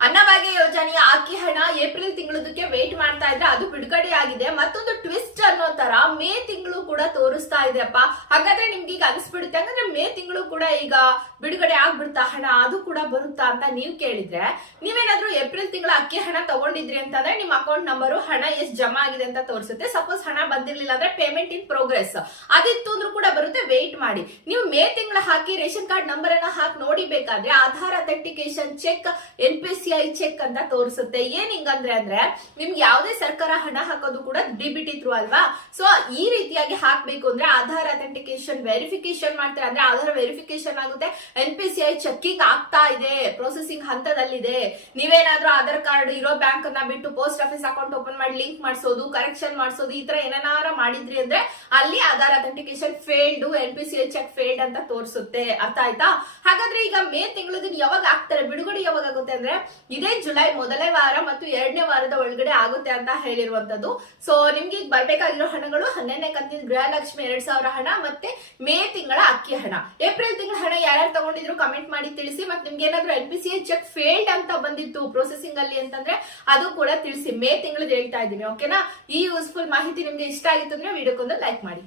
ಅನ್ನಭಾಗ್ಯ ಯೋಜನೆಯ ಅಕ್ಕಿ ಹಣ ಏಪ್ರಿಲ್ ತಿಂಗಳದಕ್ಕೆ ವೇಟ್ ಮಾಡ್ತಾ ಇದ್ರೆ ಅದು ಬಿಡುಗಡೆ ಆಗಿದೆ ಮತ್ತೊಂದು ತರ ಮೇ ತಿಂಗಳು ಕೂಡ ತೋರಿಸ್ತಾ ಇದೆಯಪ್ಪ ಹಾಗಾದ್ರೆ ನಿಮ್ಗೆ ಈಗ ಅನ್ಸ್ಬಿಡುತ್ತೆ. ಹಂಗಂದ್ರೆ ಮೇ ತಿಂಗಳು ಕೂಡ ಈಗ ಬಿಡುಗಡೆ ಆಗ್ಬಿಡ್ತಾ ಹಣ ಅದು ಕೂಡ ಬರುತ್ತಾ ಅಂತ ನೀವ್ ಕೇಳಿದ್ರೆ, ನೀವೇನಾದ್ರೂ ಏಪ್ರಿಲ್ ತಿಂಗಳ ಅಕ್ಕಿ ಹಣ ತಗೊಂಡಿದ್ರಿ ಅಂತಂದ್ರೆ ನಿಮ್ ಅಕೌಂಟ್ ನಂಬರು ಹಣ ಎಷ್ಟು ಜಮಾ ಆಗಿದೆ ಅಂತ ತೋರಿಸುತ್ತೆ. ಸಪೋಸ್ ಹಣ ಬಂದಿರ್ಲಿಲ್ಲ ಅಂದ್ರೆ ಪೇಮೆಂಟ್ ಇನ್ ಪ್ರೋಗ್ರೆಸ್ ಅದಿತ್ತು ಅಂದ್ರೂ ಕೂಡ ಬರುತ್ತೆ. ವೇಟ್ ಮಾಡಿ. ನೀವು ಮೇ ತಿಂಗಳ ಹಾಕಿ ರೇಷನ್ ಕಾರ್ಡ್ ನಂಬರ್ ಅನ್ನ ಹಾಕಿ ನೋಡಿಬೇಕಾದ್ರೆ Aadhaar authentication check N P C I check ಅಂತ ತೋರಿಸುತ್ತೆ. ಏನ್ ಹಿಂಗಂದ್ರೆ ಅಂದ್ರೆ, ನಿಮ್ಗೆ ಯಾವುದೇ ಸರ್ಕಾರ ಹಣ ಹಾಕೋದು ಕೂಡ ಡಿಬಿಟಿ ಥ್ರೂ ಅಲ್ವಾ? ಸೊ ಈ ರೀತಿಯಾಗಿ ಹಾಕ್ಬೇಕು ಅಂದ್ರೆ ಆಧಾರ್ ಅಥೆಂಟಿಕೇಶನ್ ವೆರಿಫಿಕೇಶನ್ ಮಾಡ್ತಾರೆ ಅಂದ್ರೆ ಆಧಾರ್ ವೆರಿಫಿಕೇಶನ್ ಆಗುತ್ತೆ. N P C I checking ಆಗ್ತಾ ಇದೆ ಪ್ರೊಸೆಸಿಂಗ್ ಹಂತದಲ್ಲಿದೆ. ನೀವೇನಾದ್ರೂ ಆಧಾರ್ ಕಾರ್ಡ್ ಇರೋ ಬ್ಯಾಂಕ್ ಅನ್ನ ಬಿಟ್ಟು ಪೋಸ್ಟ್ ಆಫೀಸ್ ಅಕೌಂಟ್ ಓಪನ್ ಮಾಡಿ ಲಿಂಕ್ ಮಾಡಿಸೋದು ಕರೆಕ್ಷನ್ ಮಾಡಿಸೋದು, ಈ ತರ ಏನಾರ ಮಾಡಿದ್ರಿ ಅಂದ್ರೆ ಅಲ್ಲಿ Aadhaar authentication failed N P C I check failed ಅಂತ ತೋರಿಸುತ್ತೆ. ಅರ್ಥ ಆಯ್ತಾ? ಹಾಗಾದ್ರೆ ಈಗ ಮೇ ತಿಂಗಳದಿನ ಯಾವಾಗ ಆಗ್ತಾರೆ? ಬಿಡುಗಡೆ ಆಗುತ್ತೆ ಅಂದ್ರೆ ಇದೇ ಜುಲೈ ಮೊದಲನೇ ವಾರ ಮತ್ತು ಎರಡನೇ ವಾರದ ಒಳಗಡೆ ಆಗುತ್ತೆ ಅಂತ ಹೇಳಿರುವಂತದ್ದು. ಸೊ ನಿಮ್ಗೆ ಈಗ ಬರ್ಬೇಕಾಗಿರೋ ಹಣಗಳು ಹನ್ನೆರಡನೇ ಕಂತಿನ ಗೃಹಲಕ್ಷ್ಮಿ ಎರಡ್ ಸಾವಿರ ಹಣ ಮತ್ತೆ ಮೇ ತಿಂಗಳ ಅಕ್ಕಿ ಹಣ. ಏಪ್ರಿಲ್ ತಿಂಗಳ ಹಣ ಯಾರ್ಯಾರು ತಗೊಂಡಿದ್ರು ಕಮೆಂಟ್ ಮಾಡಿ ತಿಳಿಸಿ, ಮತ್ತೆ ನಿಮ್ಗೆ ಏನಾದ್ರು N P C check failed ಅಂತ ಬಂದಿತ್ತು ಪ್ರೊಸೆಸಿಂಗ್ ಅಲ್ಲಿ ಅಂತಂದ್ರೆ ಅದು ಕೂಡ ತಿಳಿಸಿ. ಮೇ ತಿಂಗಳು ಹೇಳ್ತಾ ಇದ್ದೀನಿ ಓಕೆನಾ ಈ ಯೂಸ್ಫುಲ್ ಮಾಹಿತಿ ನಿಮ್ಗೆ ಇಷ್ಟ ಆಗಿತ್ತು ಅಂದ್ರೆ ವಿಡಿಯೋಕ್ಕೊಂದು ಲೈಕ್ ಮಾಡಿ.